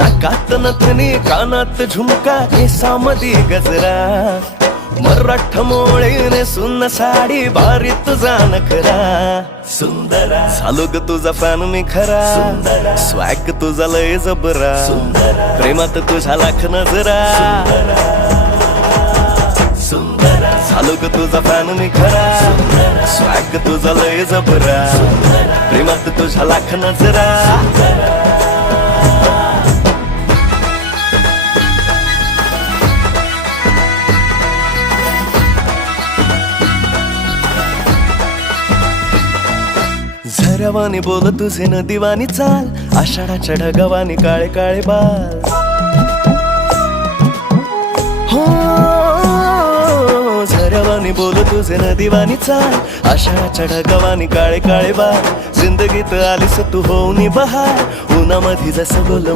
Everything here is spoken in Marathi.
नाकात नथनी कानात झुमका केसामधी गजरा मराठ मोळीने सुन्न साडी भारी तुझा नखरा सुंदरा झालो ग तुझा फॅन मी खरा स्वॅग तुझा लय जबरा प्रेमात तुझा लाख नजरा झालो ग तुझा फॅन मी खरा स्वॅग तुझा लय जबरा प्रेमात तुझा लाख नजरा झऱ्यावानी बोल तुझे नदीवानी चाल आषाढाच्या ढगावानी काळे काळे बाल हो झऱ्यावानी बोल तुझे नदीवानी चाल आषाढाच्या ढगावानी काळे काळे बाल जिंदगीत आलीस तू होऊनी बहार उन्हामध्ये जसं बोल